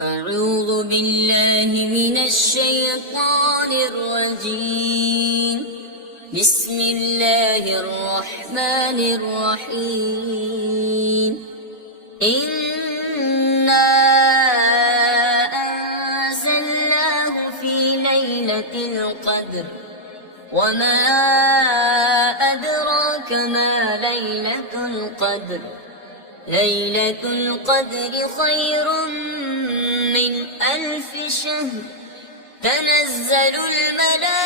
أعوذ بالله من الشيطان الرجيم. بسم الله الرحمن الرحيم. إنا أنزلناه في ليلة القدر وما أدراك ما ليلة القدر. ليلة القدر خير من 1000 شهر. تنزل الملائكة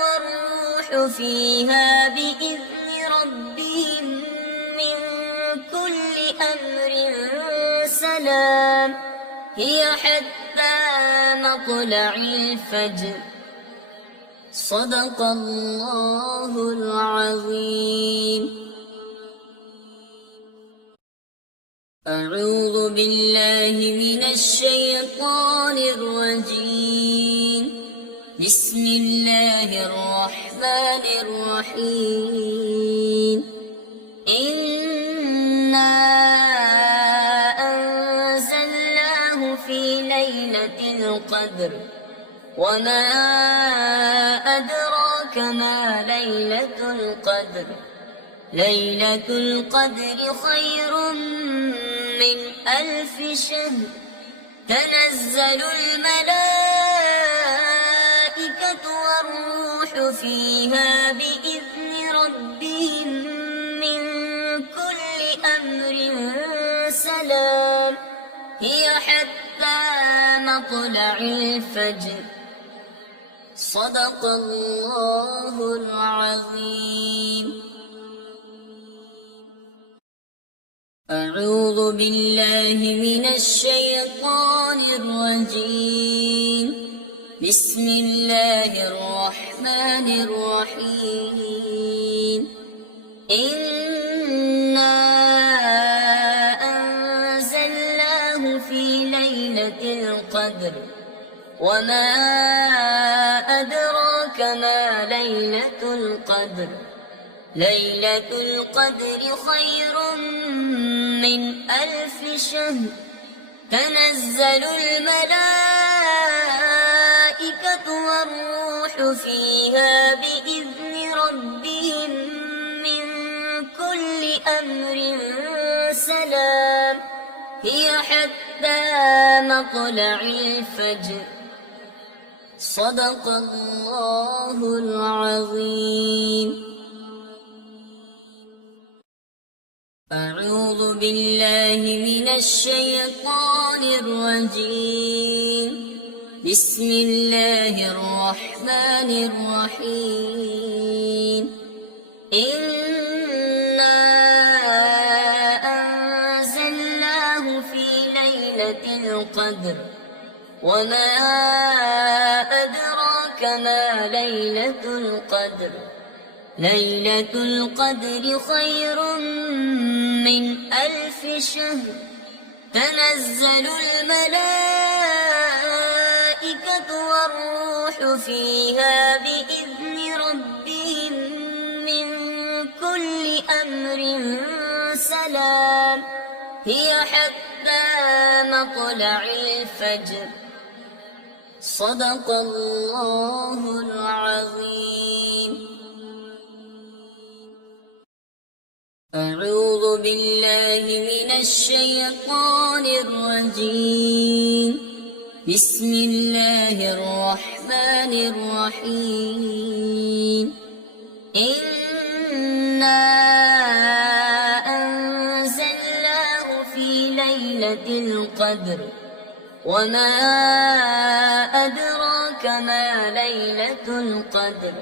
والروح فيها بإذن ربهم من كل أمر سلام. هي حتى مطلع الفجر. صدق الله العظيم. أعوذ بالله من الشيطان الرجيم. بسم الله الرحمن الرحيم. إنا أنزلناه في ليلة القدر وما أدراك ما ليلة القدر. ليلة القدر خير من 1000 شهر. تنزل الملائكة والروح فيها بإذن ربهم من كل أمر سلام. هي حتى مطلع الفجر. صدق الله العظيم. أعوذ بالله من الشيطان الرجيم. بسم الله الرحمن الرحيم. إنا أنزلناه في ليلة القدر وما أدراك ما ليلة القدر. ليلة القدر خير من 1000 شهر. تنزل الملائكة والروح فيها بإذن ربهم من كل أمر سلام. هي حتى مطلع الفجر. صدق الله العظيم. أعوذ بالله من الشيطان الرجيم. بسم الله الرحمن الرحيم. إنا أنزلناه في ليلة القدر وما أدراك ما ليلة القدر. ليلة القدر خير من 1000 شهر. تنزل الملائكة والروح فيها بإذن ربهم من كل أمر سلام. هي حتى مطلع الفجر. صدق الله العظيم. أعوذ بالله من الشيطان الرجيم. بسم الله الرحمن الرحيم. إنا أنزلناه في ليلة القدر وما أدراك ما ليلة القدر.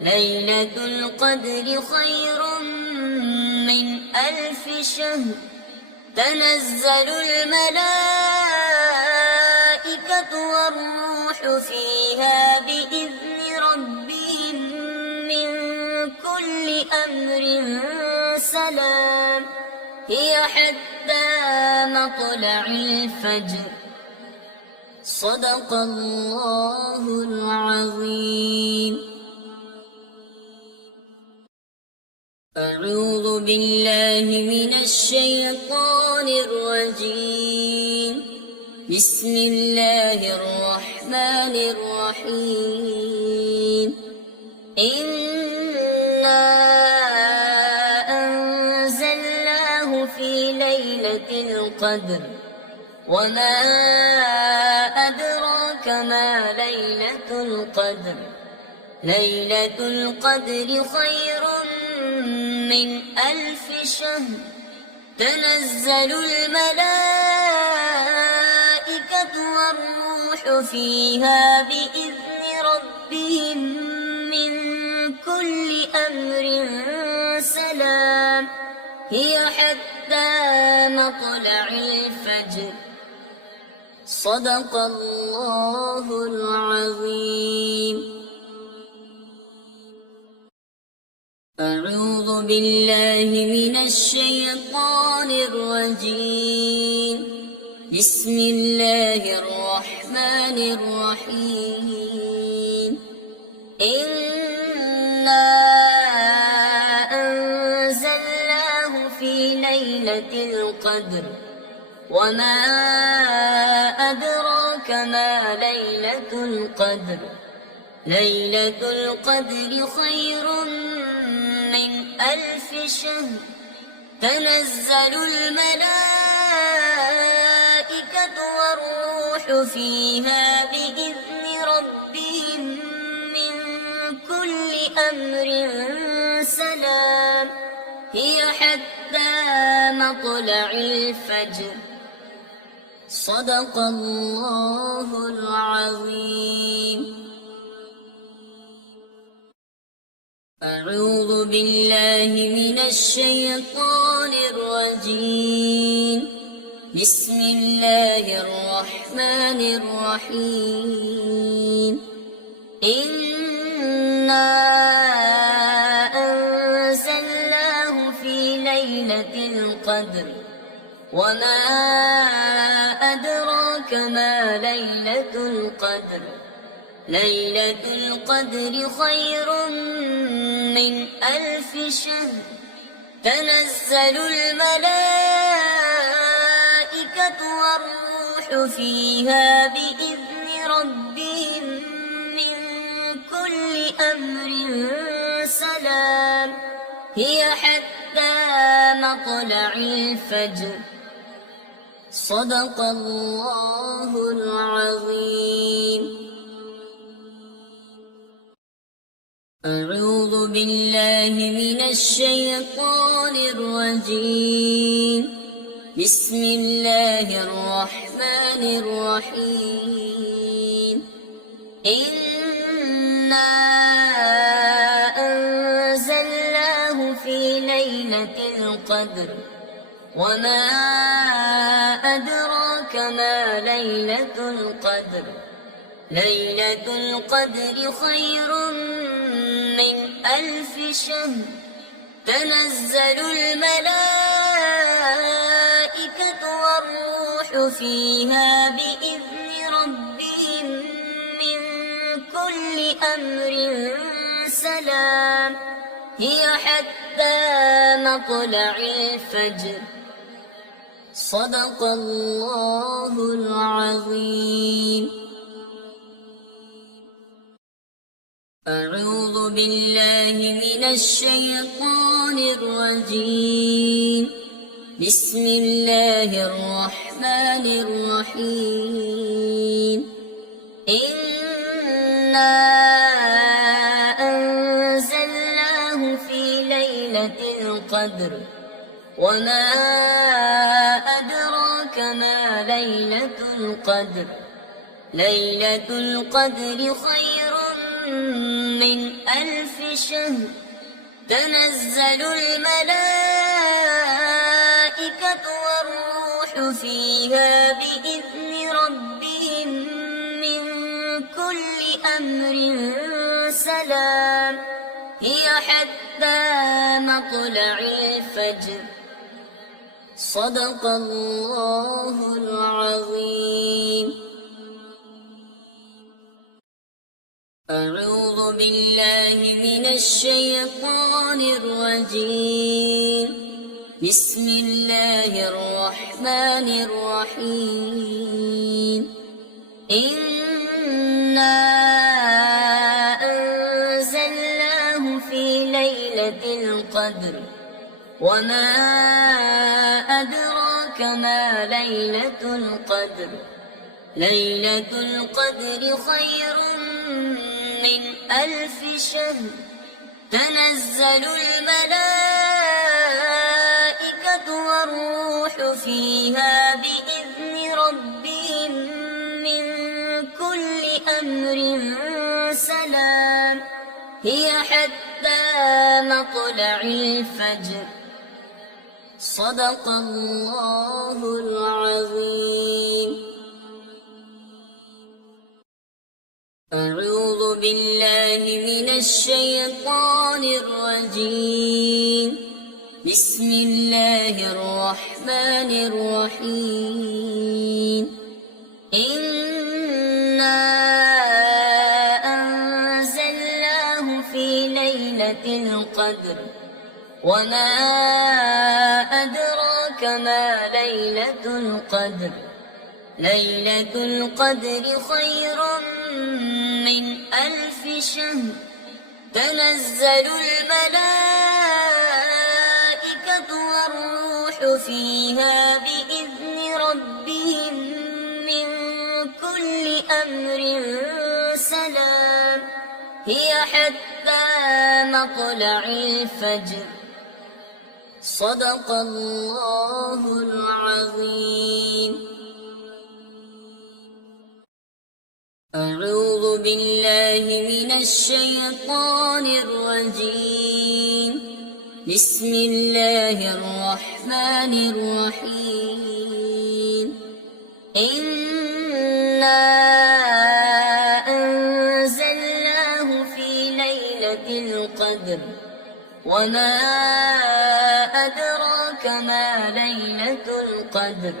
ليلة القدر خير من 1000 شهر. تنزل الملائكة والروح فيها بإذن ربهم من كل أمر سلام. هي حتى مطلع الفجر. صدق الله العظيم. أعوذ بالله من الشيطان الرجيم. بسم الله الرحمن الرحيم. إنا أنزلناه في ليلة القدر وما أدراك ما ليلة القدر. ليلة القدر خير من 1000 شهر. تنزل الملائكة والروح فيها بإذن ربهم من كل أمر سلام. هي حتى مطلع الفجر. صدق الله العظيم. أعوذ بالله من الشيطان الرجيم. بسم الله الرحمن الرحيم. إنا أنزلناه في ليلة القدر وما أدراك ما ليلة القدر. ليلة القدر خير من 1000 شهر. تنزل الملائكة والروح فيها بإذن ربهم من كل أمر سلام. هي حتى مطلع الفجر. صدق الله العظيم. أعوذ بالله من الشيطان الرجيم. بسم الله الرحمن الرحيم. إنا أنزلناه في ليلة القدر وما أدراك ما ليلة القدر. ليلة القدر خير من 1000 شهر. تنزل الملائكة والروح فيها بإذن ربهم من كل أمر سلام. هي حتى مطلع الفجر. صدق الله العظيم. أعوذ بالله من الشيطان الرجيم. بسم الله الرحمن الرحيم. إنا أنزلناه في ليلة القدر وما أدراك ما ليلة القدر. ليلة القدر خير من 1000 شهر. تنزل الملائكة والروح فيها بإذن ربهم من كل أمر سلام. هي حتى مطلع الفجر. صدق الله العظيم. أعوذ بالله من الشيطان الرجيم. بسم الله الرحمن الرحيم. إنا أنزلناه في ليلة القدر وما أدراك ما ليلة القدر. ليلة القدر خير من 1000 شهر. تنزل الملائكة والروح فيها بإذن ربهم من كل أمر سلام. هي حتى مطلع الفجر. صدق الله العظيم. أعوذ بالله من الشيطان الرجيم. بسم الله الرحمن الرحيم. إنا أنزلناه في ليلة القدر وما أدراك ما ليلة القدر. ليلة القدر خير من 1000 شهر. تنزل الملائكة والروح فيها بإذن ربهم من كل أمر سلام. هي حتى مطلع الفجر. صدق الله العظيم. أعوذ بالله من الشيطان الرجيم. بسم الله الرحمن الرحيم. إنا أنزلناه في ليلة القدر وما أدراك ما ليلة القدر. ليلة القدر خير من 1000 شهر. تنزل الملائكة والروح فيها بإذن ربهم من كل أمر سلام. هي حتى مطلع الفجر. صدق الله العظيم. أعوذ بالله من الشيطان الرجيم. بسم الله الرحمن الرحيم. إنا أنزلناه في ليلة القدر وما أدراك ما ليلة القدر.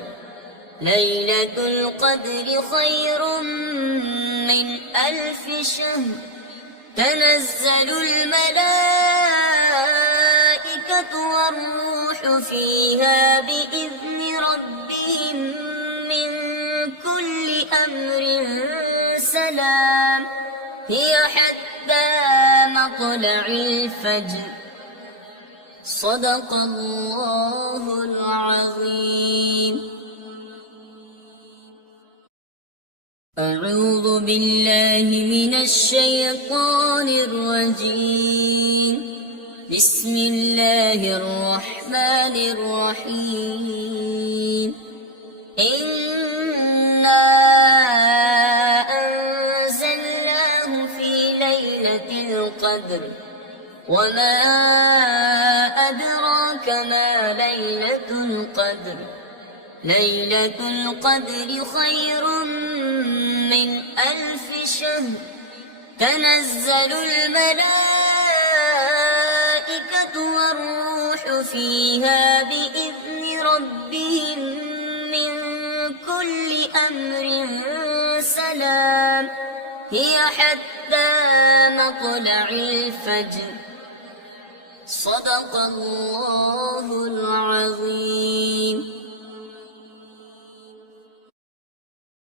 ليلة القدر خير من 1000 شهر. تنزل الملائكة والروح فيها بإذن ربهم من كل أمر سلام. هي حتى مطلع الفجر. صدق الله العظيم. أعوذ بالله من الشيطان الرجيم. بسم الله الرحمن الرحيم. إنا أنزلناه في ليلة القدر وما أدراك ما ليلة القدر. ليلة القدر خير من 1000 شهر. تنزل الملائكة والروح فيها بإذن ربهم من كل أمر سلام. هي حتى مطلع الفجر. صدق الله العظيم.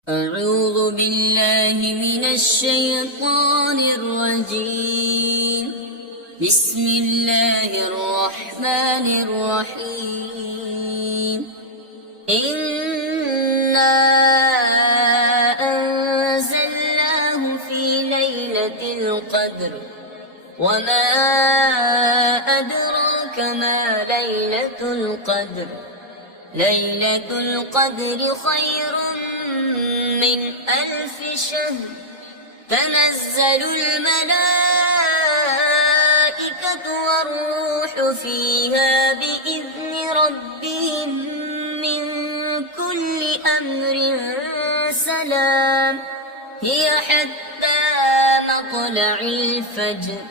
أعوذ بالله من الشيطان الرجيم. بسم الله الرحمن الرحيم. إنا أنزلناه في ليلة القدر وما أدراك ما ليلة القدر. ليلة القدر خير من 1000 شهر. تنزل الملائكة والروح فيها بإذن ربهم من كل أمر سلام. هي حتى مطلع الفجر.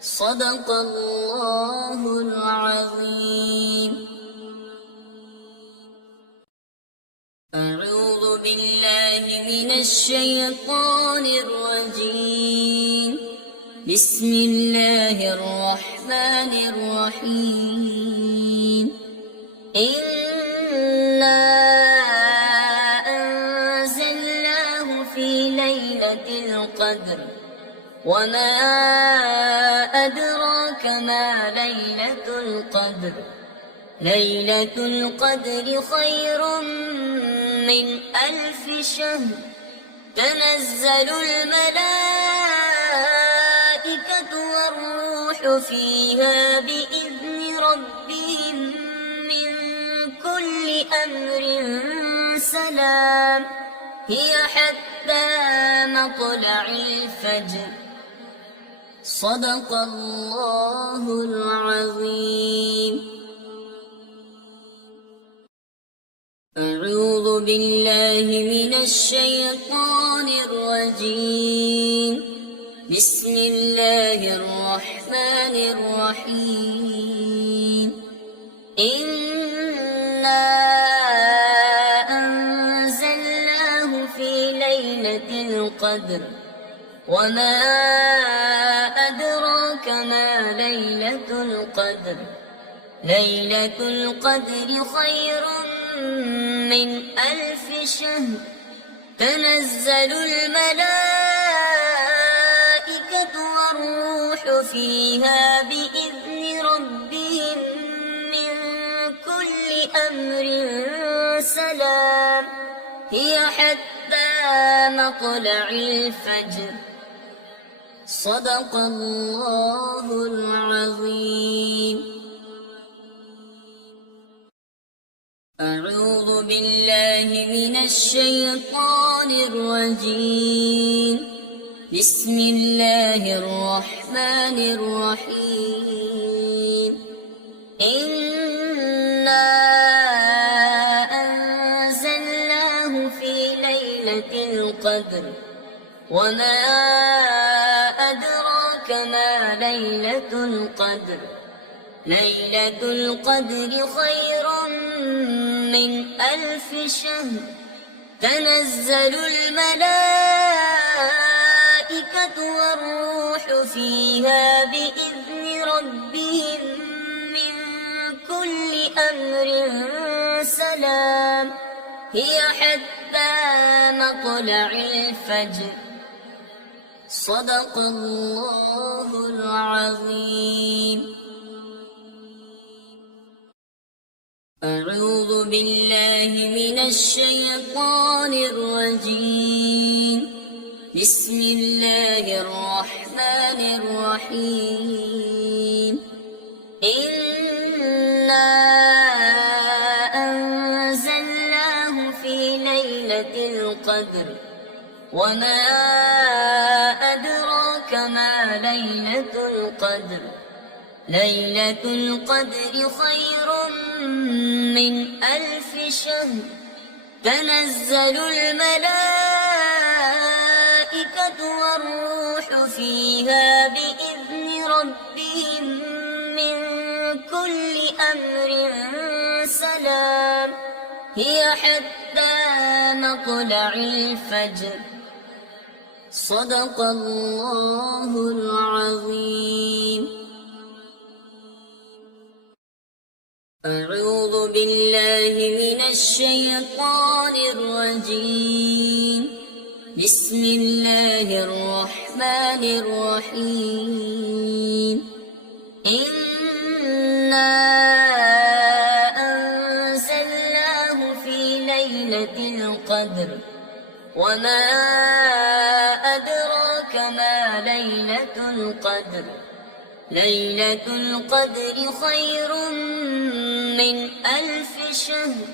صدق الله العظيم. أعوذ بالله من الشيطان الرجيم. بسم الله الرحمن الرحيم. إنا أنزلناه في ليلة القدر وما أدراك ما ليلة القدر. ليلة القدر خير من 1000 شهر. تنزل الملائكة والروح فيها بإذن ربهم من كل أمر سلام. هي حتى مطلع الفجر. صدق الله العظيم. أعوذ بالله من الشيطان الرجيم. بسم الله الرحمن الرحيم. إنا أنزلناه في ليلة القدر وما أدراك ما ليلة القدر. ليلة القدر خير من 1000 شهر. تنزل الملائكة والروح فيها بإذن ربهم من كل أمر سلام. هي حتى مطلع الفجر. صدق الله العظيم. أعوذ بالله من الشيطان الرجيم. بسم الله الرحمن الرحيم. إنا أنزلناه في ليلة القدر وما أدراك ما ليلة القدر. ليلة القدر خير من 1000 شهر. تنزل الملائكة والروح فيها بإذن ربهم من كل أمر سلام. هي حتى مطلع الفجر. صدق الله العظيم. أعوذ بالله من الشيطان الرجيم. بسم الله الرحمن الرحيم. إنا أنزلناه في ليلة القدر وما أدراك ما ليلة القدر. ليلة القدر خير من 1000 شهر. تنزل الملائكة والروح فيها بإذن ربهم من كل أمر سلام. هي حتى مطلع الفجر. صدق الله العظيم. أعوذ بالله من الشيطان الرجيم. بسم الله الرحمن الرحيم. إنا أنزلناه في ليلة القدر وما أدراك ما ليلة القدر. ليلة القدر خير من 1000 شهر.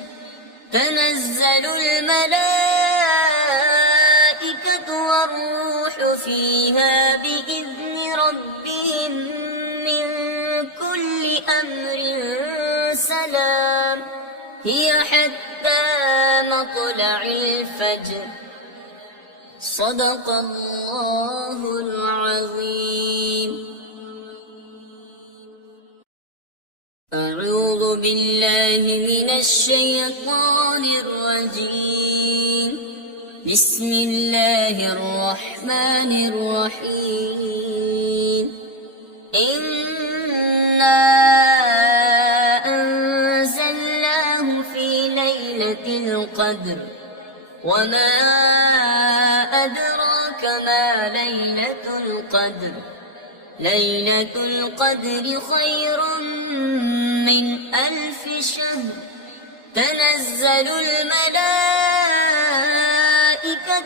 تنزل الملائكة والروح فيها بإذن ربهم من كل أمر سلام. هي حتى مطلع الفجر. صدق الله العظيم. أعوذ بالله من الشيطان الرجيم. بسم الله الرحمن الرحيم إنا أنزلناه في ليلة القدر وما أدراك ما ليلة القدر ليلة القدر خير من 1000 شهر تنزل الملائكة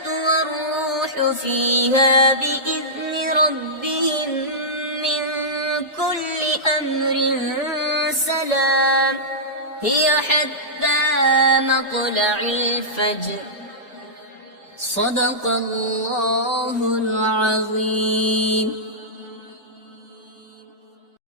والروح فيها بإذن ربهم من كل أمر سلام هي حتى مطلع الفجر صدق الله العظيم.